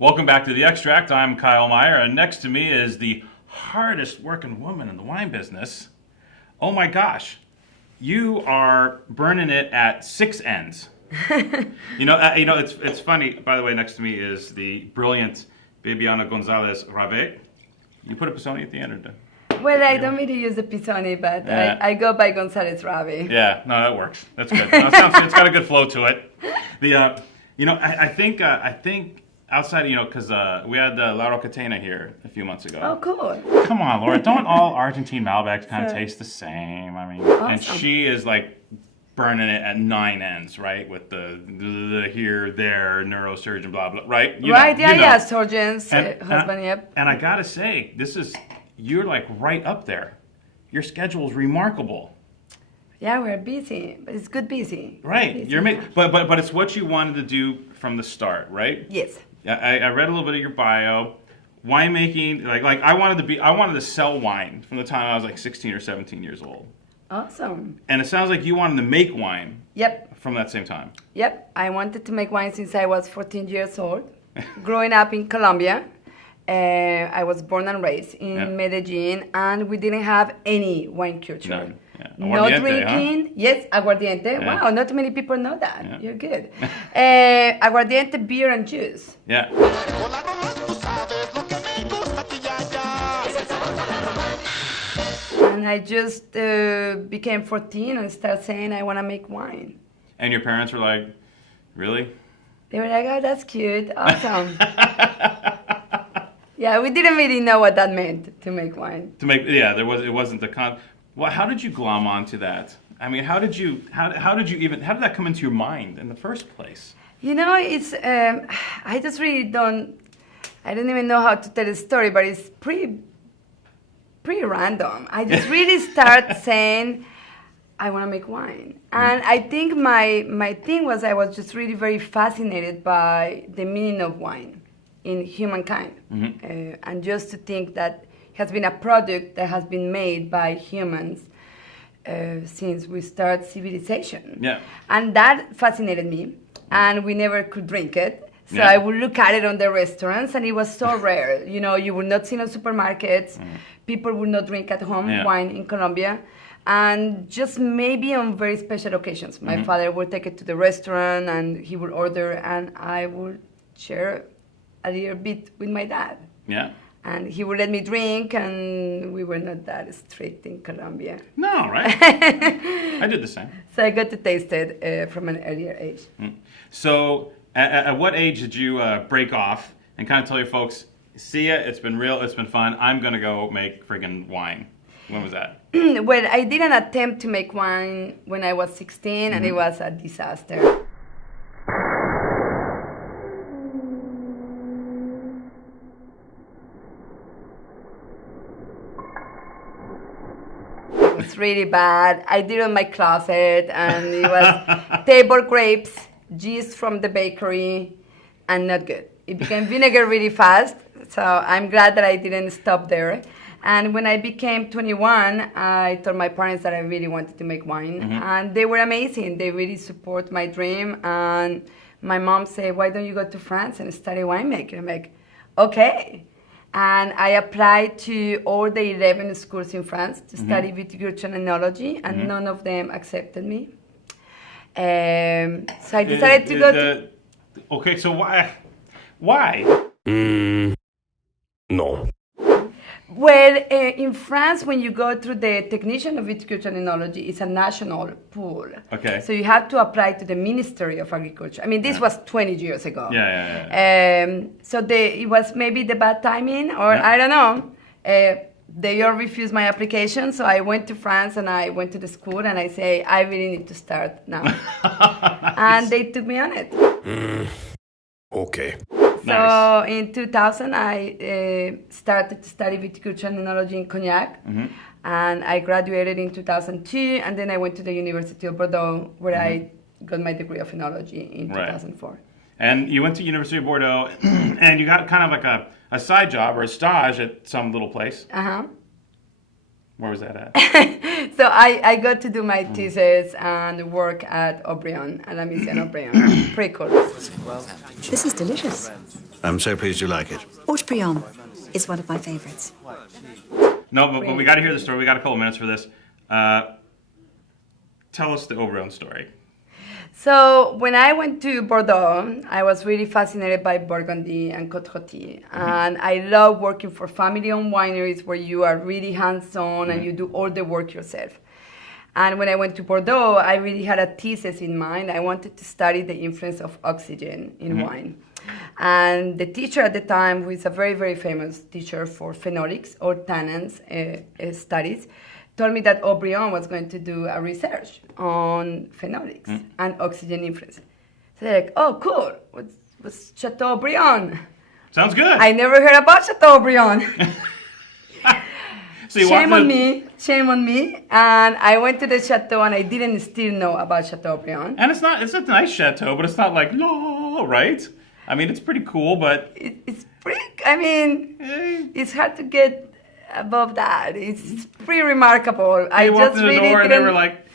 Welcome back to The Extract. I'm Kyle Meyer, and next to me is the hardest working woman in the wine business. Oh my gosh, you are burning it at six ends. It's funny. By the way, next to me is the brilliant Bibiana González Rave. You put a Pisoni at the end, or do? Well, I don't really use the Pisoni, but yeah. I go by González Rave. Yeah, no, that works. That's good. No, it's got a good flow to it. I think outside of, because we had La Catena here a few months ago. Oh, cool. Come on, Laura, don't all Argentine Malbecs kind of taste the same? I mean, awesome. And she is like burning it at nine ends, right? With the here, there, neurosurgeon, blah, blah, right? Surgeons, husband, yep. And I gotta say, you're like right up there. Your schedule is remarkable. Yeah, we're busy, but it's good busy. Right, busy. But it's what you wanted to do from the start, right? Yes. I read a little bit of your bio. Winemaking, like I wanted to sell wine from the time I was like 16 or 17 years old. Awesome. And it sounds like you wanted to make wine. Yep. From that same time. Yep. I wanted to make wine since I was 14 years old. Growing up in Colombia, I was born and raised in Medellin, and we didn't have any wine culture. None. Yeah. No drinking. Huh? Yes, aguardiente. Yeah. Wow, not many people know that. Yeah. You're good. Aguardiente, beer, and juice. Yeah. And I just became 14 and started saying I want to make wine. And your parents were like, really? They were like, oh, that's cute. Awesome. Yeah, we didn't really know what that meant to make wine. It wasn't the Well, how did you glom onto that? I mean, how did that come into your mind in the first place? It's I just really don't even know how to tell the story, but it's pretty random. I just really start saying I want to make wine. And I think my thing was I was just really very fascinated by the meaning of wine in humankind. Mm-hmm. And just to think that it has been a product that has been made by humans since we start civilization. Yeah. And that fascinated me, and we never could drink it. So I would look at it on the restaurants, and it was so rare. You would not see it in supermarkets. People would not drink at home wine in Colombia. And just maybe on very special occasions. My father would take it to the restaurant, and he would order, and I would share a little bit with my dad. Yeah. And he would let me drink, and we were not that strict in Colombia. No, right? I did the same. So I got to taste it from an earlier age. So at what age did you break off and kind of tell your folks, see ya, it's been real, it's been fun, I'm going to go make friggin' wine? When was that? Well, I did an attempt to make wine when I was 16, and it was a disaster. It was really bad. I did it in my closet, and it was table grapes, yeast from the bakery, and not good. It became vinegar really fast, so I'm glad that I didn't stop there. And when I became 21, I told my parents that I really wanted to make wine, and they were amazing. They really support my dream, and my mom said, why don't you go to France and study winemaking? I'm like, okay. And I applied to all the 11 schools in France to study viticulture and enology, and none of them accepted me. So I decided to go Okay, so why? No. Well, in France, when you go through the technician of viticulture and enology, it's a national pool. Okay. So you have to apply to the Ministry of Agriculture. I mean, this was 20 years ago. Yeah. So it was maybe the bad timing, or I don't know. They all refused my application, so I went to France and I went to the school and I say, I really need to start now. Nice. And they took me on it. Okay. So in 2000, I started to study viticulture and enology in Cognac, and I graduated in 2002, and then I went to the University of Bordeaux, where I got my degree of enology in 2004. And you went to University of Bordeaux, and you got kind of like a side job or a stage at some little place. Where was that at? So I got to do my thesis and work at Aubryon, at La Mission Aubryon. Pretty cool. This is delicious. I'm so pleased you like it. Haute-Brion is one of my favorites. No, but we got to hear the story. We got a couple minutes for this. Tell us the Haute-Brion story. So when I went to Bordeaux, I was really fascinated by Burgundy and Côte Rôtie. And I love working for family-owned wineries where you are really hands-on and you do all the work yourself. And when I went to Bordeaux, I really had a thesis in mind. I wanted to study the influence of oxygen in wine. And the teacher at the time, who is a very, very famous teacher for phenolics or tannins studies, told me that Haute-Brion was going to do a research on phenolics and oxygen influence. So they're like, oh, cool. What's Chateau Haute-Brion? Sounds good. I never heard about Chateau Haute-Brion. So Shame on me. And I went to the chateau and I didn't still know about Chateau Haute-Brion. And it's a nice chateau, but it's not like, no, right? I mean, it's pretty cool, but... It's pretty, it's hard to get above that. It's pretty remarkable. You walked in the door and they were like...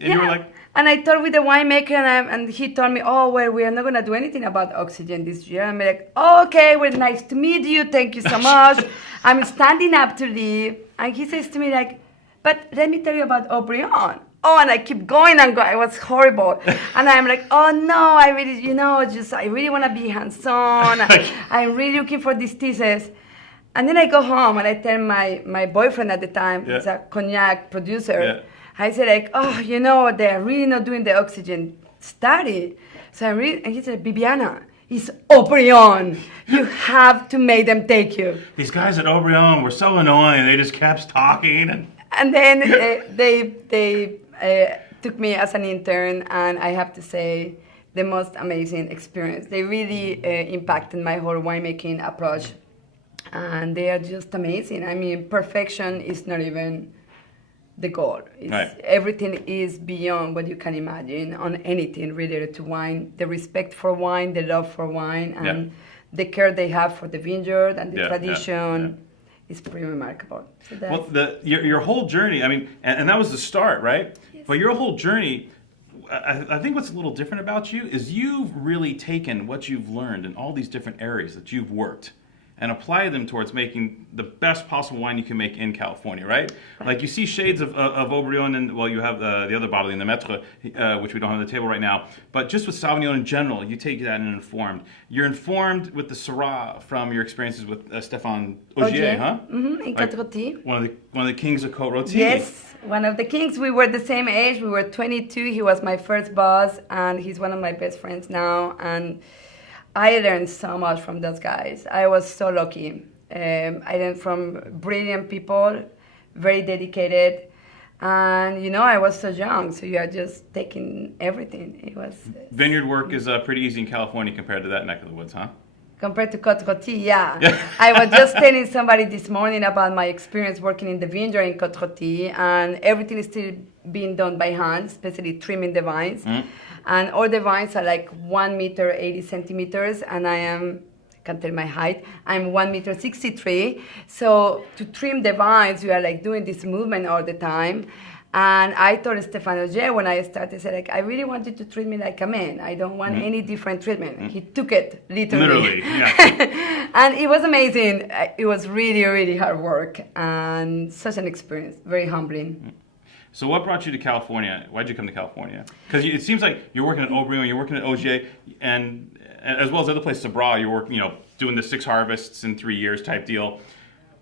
And you were like... And I talked with the winemaker and he told me, oh, well, we are not going to do anything about oxygen this year. I'm like, oh, okay, well, nice to meet you. Thank you so much. I'm standing up to leave. And he says to me, like, but let me tell you about Haute-Brion. Oh, and I keep going and going. It was horrible. And I'm like, oh, no, I really, I really want to be hands-on. I'm really looking for this thesis. And then I go home and I tell my boyfriend at the time, who's a cognac producer, I said, like, oh, they're really not doing the oxygen study. So and he said, Bibiana, it's Haute-Brion. You have to make them take you. These guys at Haute-Brion were so annoying. They just kept talking. And then they took me as an intern, and I have to say, the most amazing experience. They really impacted my whole winemaking approach. And they are just amazing. I mean, perfection is not even the goal. Everything is beyond what you can imagine on anything related to wine. The respect for wine, the love for wine, and the care they have for the vineyard and the tradition is pretty remarkable. So well, your whole journey, I mean, and that was the start, right? Yes. But your whole journey, I think what's a little different about you is you've really taken what you've learned in all these different areas that you've worked and apply them towards making the best possible wine you can make in California, right? Like you see shades of Haute-Brion, and well, you have the other bottle in the Maître, which we don't have on the table right now. But just with Sauvignon in general, you take that and informed. You're informed with the Syrah from your experiences with Stéphane Augier, huh? Mm-hmm, in Côte Rôtie. One of the kings of Côte Rôtie. Yes, one of the kings. We were the same age. We were 22. He was my first boss, and he's one of my best friends now. And I learned so much from those guys. I was so lucky. I learned from brilliant people, very dedicated. And, I was so young, so you are just taking everything. It was... Vineyard work is pretty easy in California compared to that neck of the woods, huh? Compared to Côte Rôtie, yeah. I was just telling somebody this morning about my experience working in the vineyard in Côte Rôtie, and everything is still being done by hand, especially trimming the vines. And all the vines are like 1 meter, 80 centimeters, and I can't tell my height, I'm 1 meter 63. So to trim the vines, you are like doing this movement all the time. And I told Stéphane Augier when I started, I said, like, I really want you to treat me like a man. I don't want any different treatment. He took it literally. Yeah. And it was amazing. It was really, really hard work and such an experience, very humbling. So what brought you to California? Why'd you come to California? Because it seems like you're working at Haute-Brion, you're working at Augier, and as well as other places abroad, you're working, doing the 6 harvests in 3 years type deal.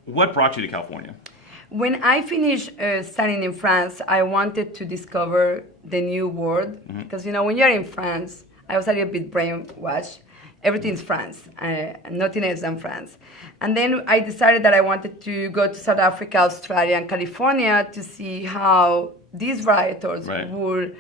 What brought you to California? When I finished studying in France, I wanted to discover the new world. Because, when you're in France, I was a little bit brainwashed. Everything's France, nothing else than France. And then I decided that I wanted to go to South Africa, Australia, and California to see how these varietals would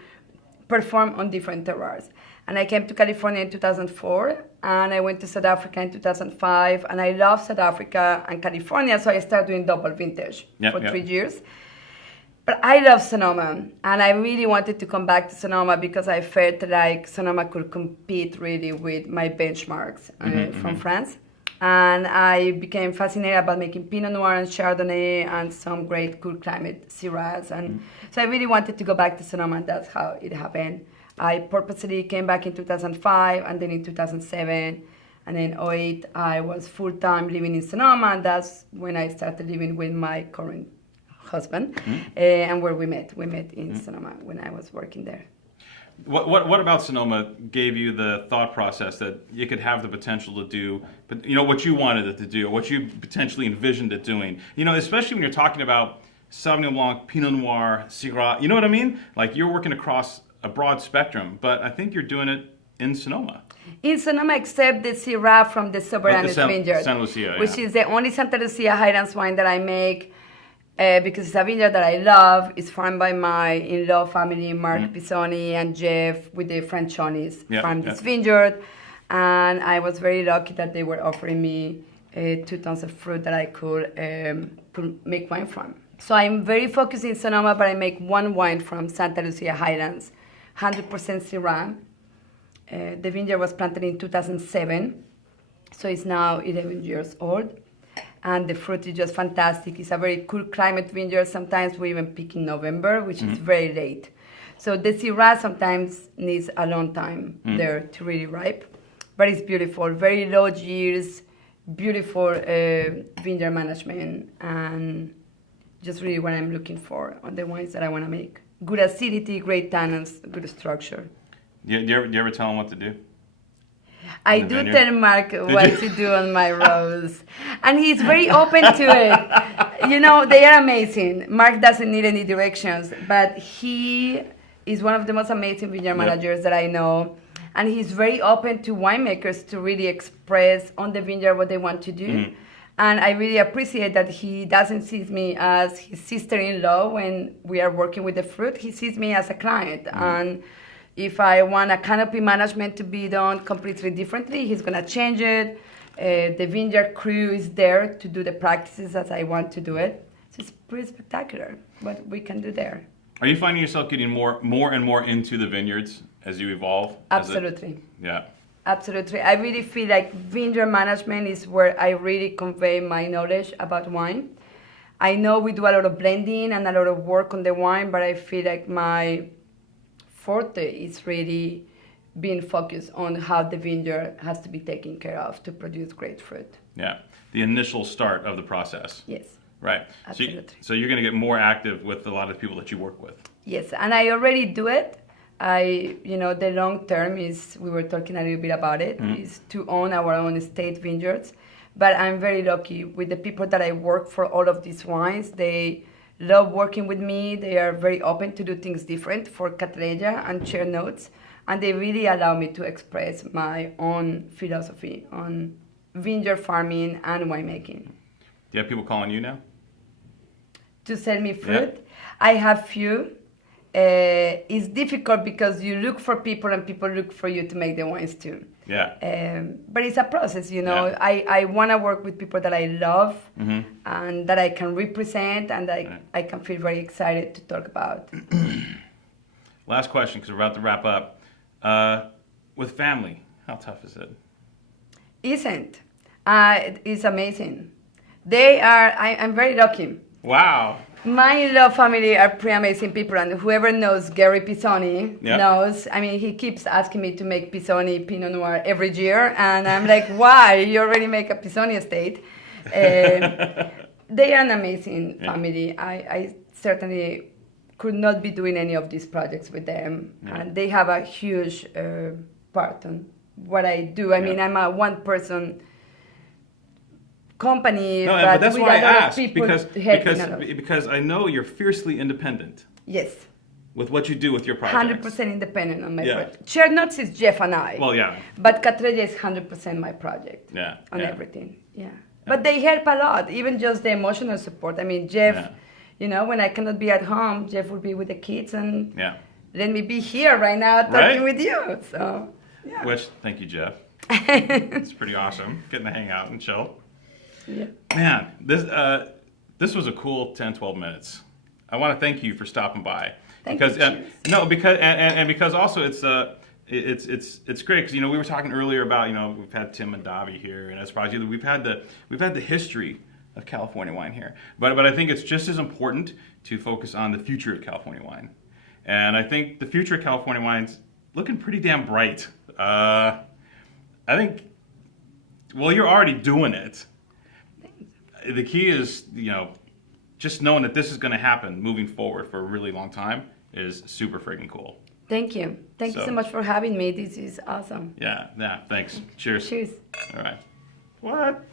perform on different terroirs. And I came to California in 2004, and I went to South Africa in 2005, and I love South Africa and California, so I started doing double vintage for 3 years. But I love Sonoma, and I really wanted to come back to Sonoma because I felt like Sonoma could compete really with my benchmarks from France. And I became fascinated about making Pinot Noir and Chardonnay and some great cool climate Syrahs. And so I really wanted to go back to Sonoma, and that's how it happened. I purposely came back in 2005 and then in 2007. And then '08, I was full-time living in Sonoma, and that's when I started living with my current husband, and where we met. We met in Sonoma when I was working there. What about Sonoma gave you the thought process that you could have the potential to do, but what you wanted it to do, what you potentially envisioned it doing? Especially when you're talking about Sauvignon Blanc, Pinot Noir, Syrah. You know what I mean? Like you're working across a broad spectrum, but I think you're doing it in Sonoma. In Sonoma, except the Syrah from the Soberanes vineyard, Santa Lucia, which is the only Santa Lucia Highlands wine that I make. Because it's a vineyard that I love. It's farmed by my in-law family, Mark Pisoni and Jeff, with the Franchonis from this vineyard. And I was very lucky that they were offering me 2 tons of fruit that I could make wine from. So I'm very focused in Sonoma, but I make one wine from Santa Lucia Highlands, 100% Syrah. The vineyard was planted in 2007, so it's now 11 years old. And the fruit is just fantastic. It's a very cool climate vineyard. Sometimes we even pick in November, which is very late. So the Syrah sometimes needs a long time there to really ripe. But it's beautiful, very low years, beautiful vineyard management, and just really what I'm looking for on the wines that I want to make. Good acidity, great tannins, good structure. Do you ever tell them what to do? I do tell Mark what to do on my rows. And he's very open to it. They are amazing. Mark doesn't need any directions, but he is one of the most amazing vineyard managers that I know. And he's very open to winemakers to really express on the vineyard what they want to do. And I really appreciate that he doesn't see me as his sister-in-law when we are working with the fruit. He sees me as a client. And if I want a canopy management to be done completely differently, he's going to change it. The vineyard crew is there to do the practices as I want to do it. So it's pretty spectacular what we can do there. Are you finding yourself getting more and more into the vineyards as you evolve? Absolutely. Yeah. Absolutely. I really feel like vineyard management is where I really convey my knowledge about wine. I know we do a lot of blending and a lot of work on the wine, but I feel like my forte is really being focused on how the vineyard has to be taken care of to produce great fruit. Yeah, the initial start of the process. Yes. Right. Absolutely. So you're going to get more active with a lot of people that you work with. Yes, and I already do it. The long term is, we were talking a little bit about it, is to own our own estate vineyards. But I'm very lucky with the people that I work for all of these wines. They love working with me. They are very open to do things different for Cattleya and Shared Notes. And they really allow me to express my own philosophy on vineyard farming and winemaking. Do you have people calling you now? To sell me fruit? Yeah. I have few. It's difficult because you look for people and people look for you to make the wines too. Yeah. But it's a process, Yeah. I want to work with people that I love and that I can represent and I can feel very excited to talk about. Last question, because we're about to wrap up. With family, how tough is it? Isn't. It's amazing. I'm very lucky. Wow. My in-law family are pretty amazing people, and whoever knows Gary Pisoni knows. I mean, he keeps asking me to make Pisoni Pinot Noir every year, and I'm like, why? You already make a Pisoni estate. They are an amazing family. I certainly could not be doing any of these projects with them, and they have a huge part on what I do. I mean, I'm a one-person company, but that's why I asked, because I know you're fiercely independent. Yes. With what you do with your projects. 100% independent on my project. Shared Notes is Jeff and I. Well, yeah. But Cattleya is 100% my project. Yeah. On everything. Yeah. But they help a lot, even just the emotional support. I mean, Jeff, when I cannot be at home, Jeff will be with the kids and let me be here right now talking with you. So, yeah. Which, thank you, Jeff. It's pretty awesome getting to hang out and chill. Yeah. Man, this was a cool 10, 12 minutes. I want to thank you for stopping by. Because also it's great because we were talking earlier about we've had Tim and Davi here and as project we've had the history of California wine here, but I think it's just as important to focus on the future of California wine, and I think the future of California wine's looking pretty damn bright. I think Well, you're already doing it. The key is, just knowing that this is going to happen moving forward for a really long time is super freaking cool. Thank you. Thank you so much for having me. This is awesome. Yeah, thanks. Cheers. Cheers. All right. What?